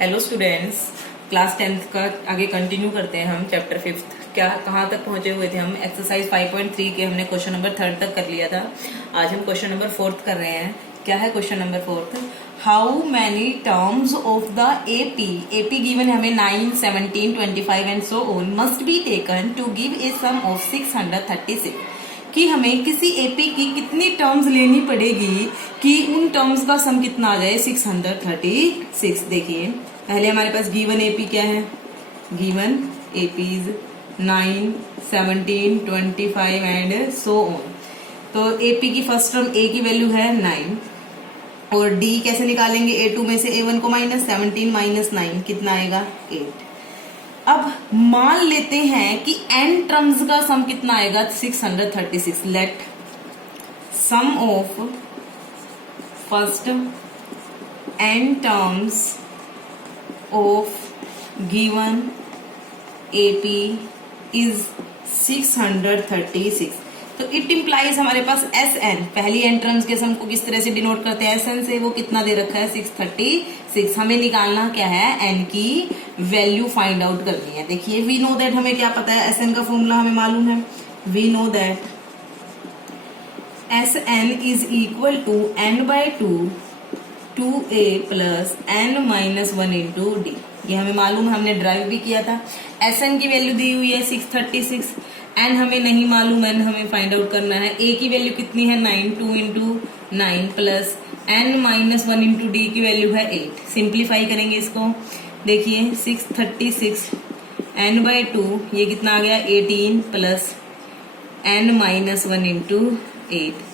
Hello students, class 10th का आगे continue करते हैं हम चैप्टर 5th। क्या कहाँ तक पहुंचे हुए थे हम? एक्सरसाइज 5.3 के हमने क्वेश्चन नंबर 3 तक कर लिया था। आज हम क्वेश्चन नंबर 4 कर रहे हैं। क्या है question number 4? How many terms of the AP given हमें 9, 17, 25 and so on must be taken to give a sum of 636 कि हमें किसी एपी की कितनी टर्म्स लेनी पड़ेगी कि उन टर्म्स का सम कितना आ जाए 636। देखिए पहले हमारे पास गिवन एपी क्या है। Given APs 9, 17, 25 and so on. तो एपी की फर्स्ट टर्म ए की वैल्यू है 9 और डी कैसे निकालेंगे? A2 में से A1 को माइनस 17 माइनस 9 कितना आएगा? 8। अब मान लेते हैं कि n टर्म्स का सम कितना आएगा? 636। Let sum of first n terms of given AP is 636। तो इट इम्प्लाइज हमारे पास Sn, पहली n टर्म्स के सम को किस तरह से डिनोट करते हैं? Sn से। वो कितना दे रखा है? 636। हमें निकालना क्या है? n की वैल्यू फाइंड आउट करनी है। देखिए वी नो दैट, हमें क्या पता है? Sn का फॉर्मूला हमें मालूम है। We know that Sn is equal to n/2 2a plus n minus 1 into D. ये हमें मालूम है, हमने ड्राइव भी किया था। Sn की वैल्यू दी हुई है 636, n हमें नहीं मालूम, n हमें फाइंड आउट करना है। a की वैल्यू कितनी है? 9, 2 into 9 plus n minus 1 into D की वैल्यू है 8। सिंप्लीफाई करेंगे इसको। देखिए 636 n/2 ये कितना आ गया? 18 प्लस n माइनस 1 इंटू 8।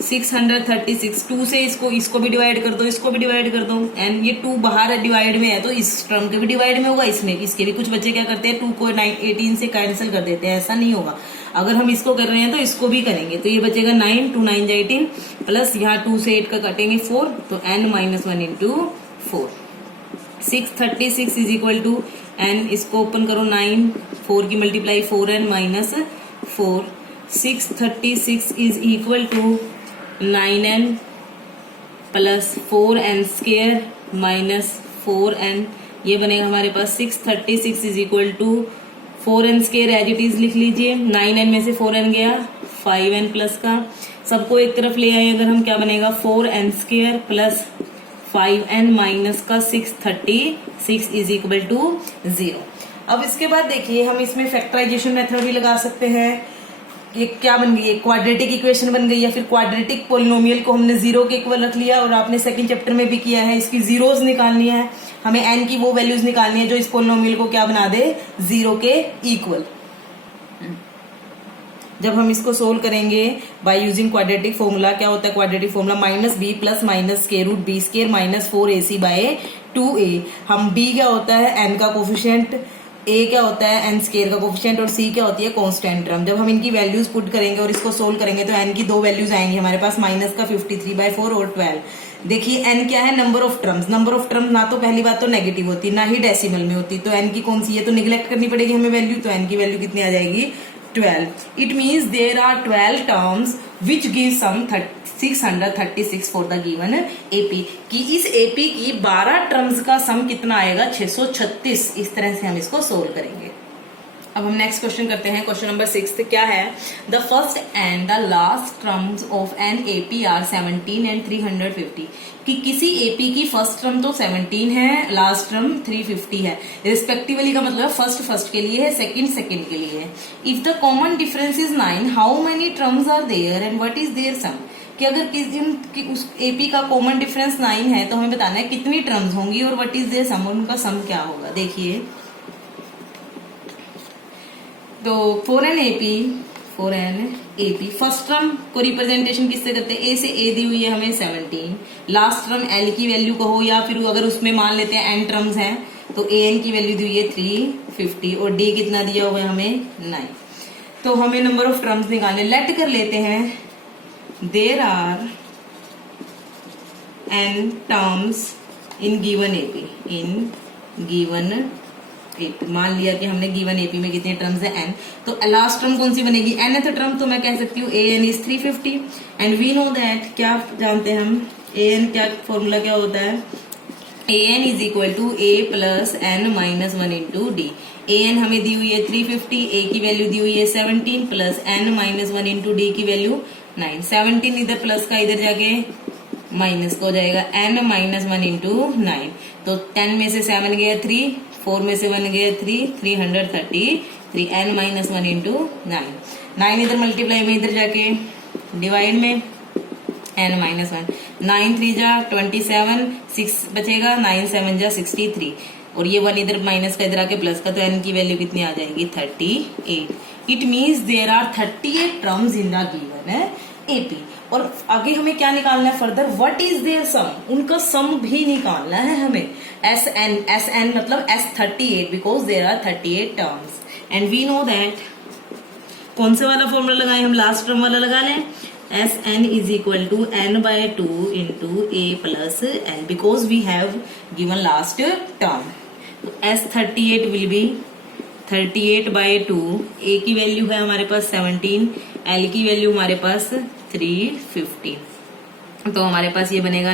636 2 से इसको भी डिवाइड कर दो, इसको भी डिवाइड कर दो। एंड ये 2 बाहर डिवाइड में है तो इस टर्म के भी डिवाइड में होगा, इसमें इसके भी। कुछ बच्चे क्या करते हैं? 2 को 18 से कैंसिल कर देते हैं। ऐसा नहीं होगा। अगर हम इसको कर रहे हैं तो इसको भी करेंगे। तो ये बचेगा 9, 2 9 18 प्लस यहाँ 2 से 8 का कटेंगे 4, तो n minus 1 into 4। 636 is equal to n, इसको ओपन करो 9, 4 की multiply 4n minus 4। 636 is equal to 9n plus 4n square minus 4n। ये बनेगा हमारे पास 636 is equal to 4n square as it is लिख लीजिए। 9n में से 4n गया 5n प्लस का, सबको एक तरफ ले आए अगर हम, क्या बनेगा? 4n square plus 5n minus का 636 इज इक्वल टू 0। अब इसके बाद देखिए हम इसमें फैक्टराइजेशन मेथड भी लगा सकते हैं। ये क्या बन गई? क्वाड्रेटिक इक्वेशन बन गई, या फिर क्वाड्रेटिक पोलिनोमियल को हमने 0 के इक्वल रख लिया। और आपने सेकंड चैप्टर में भी किया है, इसकी जीरोस निकालनी है हमें, n की वो वैल्यूज निकालनी है जो इस पोलिनोमियल को क्या बना दे? 0 के इक्वल। जब हम इसको सोल्व करेंगे बाय यूजिंग क्वाड्रेटिक फॉर्मूला, क्या होता है quadratic formula? Minus B plus minus square root B square minus 4ac by 2a। हम b क्या होता है? n का कोफिशिएंट, a क्या होता है? n स्क्वायर का कोफिशिएंट, और c क्या होती है? Constant term. जब हम इनकी वैल्यूज पुट करेंगे और इसको सोल्व करेंगे तो n की 2 वैल्यूज आएंगी हमारे पास, माइनस का 53/4 और 12। देखिए n क्या है? Number of terms. Number of term ना तो पहली बात तो नेगेटिव होती, ना ही डेसिमल में होती। तो n की कौन सी है? तो निगलेक्ट करनी पड़ेगी हमें वैल्यू। तो n की वैल्यू कितनी आ जाएगी? 12। It means there are 12 terms which give sum 636 for the given AP. कि इस एपी की 12 टर्म्स का सम कितना आएगा? 636। इस तरह से हम इसको सोल्व करेंगे। अब हम नेक्स्ट क्वेश्चन करते हैं। क्वेश्चन नंबर 6 क्या है? The first and the last terms of an AP are 17 and 350। कि किसी एपी की फर्स्ट टर्म तो 17 है, लास्ट टर्म 350 है। रिस्पेक्टिवली का मतलब फर्स्ट के लिए है, सेकंड के लिए है। If the common difference is 9, how many terms are there and what is there sum. कि अगर किसी उस एपी का कॉमन डिफरेंस 9 है तो हमें बताना है कितनी टर्म्स होंगी और व्हाट इज देयर सम, उनका सम क्या होगा। देखिए तो 4n AP फर्स्ट टर्म को रिप्रेजेंटेशन किससे करते हैं? a से a दी हुई है हमें 17, लास्ट टर्म l की वैल्यू कहो, या फिर अगर उसमें मान लेते हैं n टर्म्स हैं तो an की वैल्यू दी हुई है 350 और d कितना दिया हुआ है हमें? 9। तो हमें नंबर ऑफ टर्म्स निकालने, लेट कर लेते हैं there are n terms in given AP। In given AP मान लिया कि हमने गिवन एपी में कितने टर्म्स है? n। तो लास्ट टर्म कौन सी बनेगी? nth term. तो मैं कह सकती हूँ an is 350 and we know that, क्या जानते हैं हम? an क्या फॉर्मूला क्या होता है? A n is equal to a plus N minus one into d. A n हमें दी हुई है 350, ए की वैल्यू दी हुई है 17 plus N minus one into D की वैल्यू 9। 17 इधर प्लस का इधर जाके माइनस का हो जाएगा एन माइनस वन इंटू 9। तो 10 में से 7 गया 3, 4 में से 1 गया 3, 333 एन माइनस वन इंटू 9। 9 इधर मल्टीप्लाई में इधर जाके डिवाइड में एन माइनस वन। 9 3 जा 27, 6 बचेगा, 9 7 जा 63 और ये 1 इधर माइनस का इधर आके प्लस का, तो एन की वैल्यू कितनी आ जाएगी 38। It means there are 38 terms in the given है एपी। और आगे हमें क्या निकालना है further, what is there sum, उनका सम भी निकालना है हमें। एस एन मतलब S38 because there are 38 terms and we know that. कौन सा वाला फॉर्मूला लगाए हम, लास्ट टर्म वाला लगा लें। S N is equal to N by 2 into A plus N because we have given last term. तो S38 विल बी 38 बाय 2, ए की वैल्यू है हमारे पास 17, एल की वैल्यू हमारे पास 350। तो हमारे पास ये बनेगा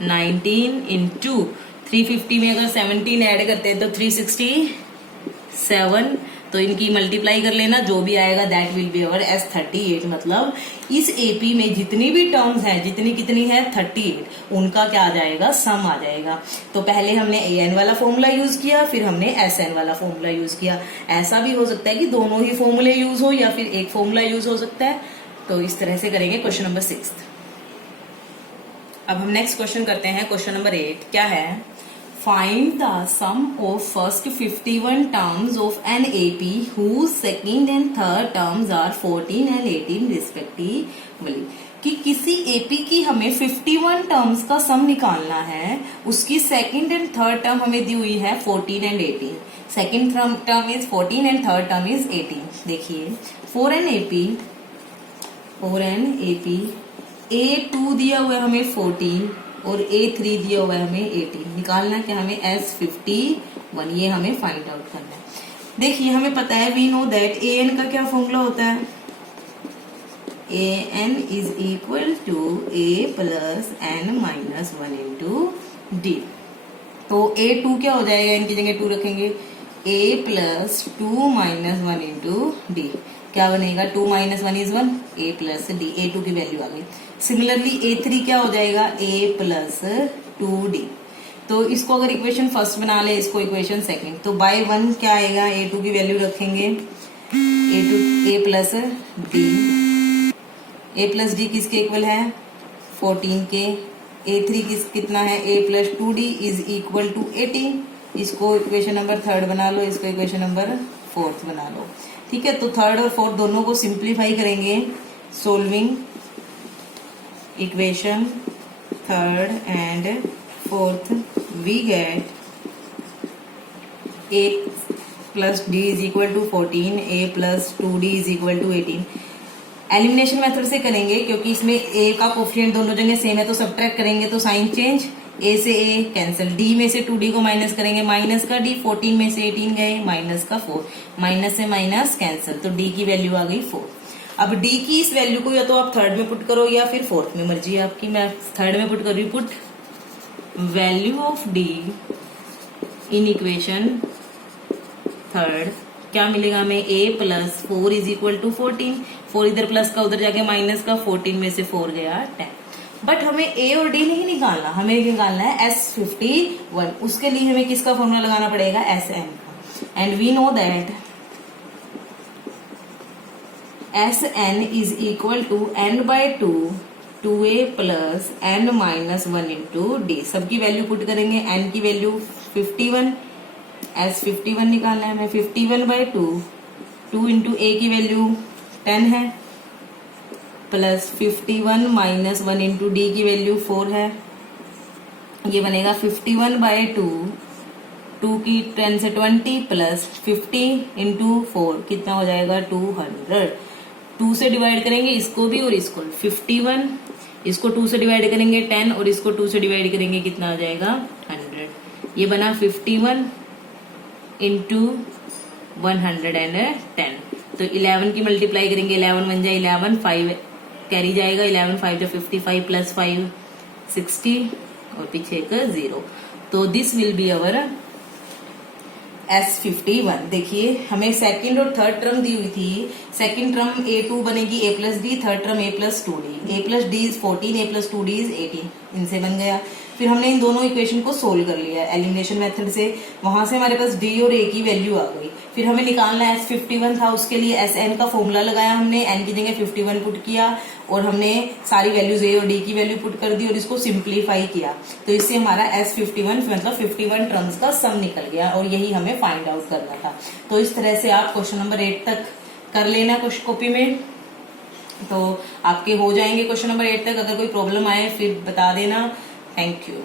19 इंटू 350 में अगर 17 ऐड करते हैं तो 367, तो इनकी मल्टीप्लाई कर लेना, जो भी आएगा that will be our S38। मतलब इस एपी में जितनी भी टर्म्स हैं, कितनी है 38, उनका क्या आ जाएगा, सम आ जाएगा। तो पहले हमने an वाला फॉर्मूला यूज किया, फिर हमने SN वाला फॉर्मूला यूज किया। ऐसा भी हो सकता है कि दोनों ही फॉर्मूले यूज हो या फिर एक फॉर्मूला यूज हो सकता है। तो इस तरह से करेंगे क्वेश्चन नंबर 6। अब हम नेक्स्ट क्वेश्चन करते हैं, क्वेश्चन नंबर 8। क्या है, find the sum of first 51 terms of an AP whose second and third terms are 14 and 18 respectively. कि किसी एपी की हमें 51 टर्म्स का सम निकालना है, उसकी सेकेंड एंड थर्ड टर्म हमें दी हुई है 14 and 18। Second term is 14 and third term is 18। देखिए फॉर एन एपी A2 दिया हुआ है हमें 14 और A3 दिया हुआ है हमें 18। निकालना है क्या हमें S51, ये हमें फाइंड आउट करना है। देखिए हमें पता है, वी नो दैट AN का क्या फॉर्मूला होता है, AN is equal to A plus N minus 1 into D. तो A2 क्या हो जाएगा, इनकी जगह 2 रखेंगे, A plus 2 minus 1 into D. क्या बनेगा, 2 minus 1 is 1, A plus D, A2 की वैल्यू आ गई। सिमिलरली A3 क्या हो जाएगा, A प्लस 2D। तो इसको अगर इक्वेशन फर्स्ट बना ले, इसको इक्वेशन सेकंड, तो बाय 1 क्या आएगा, A2 की वैल्यू रखेंगे, A प्लस डी किसके इक्वल है 14 के। A3 कितना है, A plus 2D is equal to 18। इसको इक्वेशन नंबर 3 बना लो, इसको इक्वेशन नंबर 4 बना लो। ठीक है, तो 3rd और 4th दोनों को सिंप्लीफाई करेंगे। Solving equation 3rd and 4th we get A plus D is equal to 14, A plus 2D is equal to 18। Elimination method से करेंगे क्योंकि इसमें A का कोफिशिएंट दोनों जगह सेम है, तो सब्ट्रैक्ट करेंगे तो साइन चेंज, A से A कैंसिल, D में से 2D को माइनस करेंगे, माइनस का D, 14 में से 18 गए, माइनस का 4, माइनस से माइनस कैंसिल, तो D की वैल्यू आ गई 4। अब D की इस वैल्यू को या तो आप 3rd में पुट करो या फिर 4th में, मर्जी है आपकी। मैं 3rd में पुट कर रही हूँ, put value of D in equation 3rd। क्या मिलेगा हमें, A plus 4 is equal to 14। 4 इधर प्लस का उधर जाके माइनस का, 14 में से 4 गया 10। बट हमें A और D नहीं निकालना, हमें निकालना है S51। उसके लिए हमें किसका फॉर्मूला लगाना पड़ेगा, SN का। And we know that SN is equal to n by 2 2A plus n minus 1 into D. सबकी वैल्यू पुट करेंगे, n की वैल्यू 51, S51 निकालना है हमें, 51 बाय 2 इंटू A की वैल्यू 10 है, प्लस 51 माइनस 1 इंटू डी की वैल्यू 4 है। ये बनेगा 51 बाय 2 की 10 से 20 प्लस 50 इंटू 4 कितना हो जाएगा 200। 2 से डिवाइड करेंगे इसको भी और इसको, 51 इसको 2 से डिवाइड करेंगे 10 और इसको 2 से डिवाइड करेंगे कितना आ जाएगा 100। ये बना 51 इंटू 110। तो 11 की मल्टीप्लाई करेंगे, 11 बन जाए 11, 5 कैरी जाएगा, 11 5 जो 55 प्लस 5 60 और पीछे एक 0। तो this will be our S51। देखिए हमें सेकंड और थर्ड टर्म दी हुई थी। सेकंड टर्म A2 बनेगी A+D, third term A+2D, A+D is 14, A+2D is 18। इनसे बन गया। फिर हमने इन दोनों इक्वेशन को सोल्व कर लिया एलिमिनेशन मेथड से। वहां से हमारे पास D और A की वैल्यू आ गई। फिर हमें निकालना S51 था, उसके लिए SN का फॉर्मूला लगाया हमने, N की जगह 51 पुट किया और हमने सारी वैल्यूज A और D की वैल्यू पुट कर दी और इसको सिंप्लीफाई किया। तो इससे हमारा S51 मतलब 51 टर्म्स का सम निकल गया और यही हमें फाइंड आउट करना था। तो इस तरह से आप क्वेश्चन नंबर 8 तक कर लेना कॉपी में, तो आपके हो जाएंगे क्वेश्चन नंबर 8 तक। अगर कोई प्रॉब्लम आए फिर बता देना। Thank you.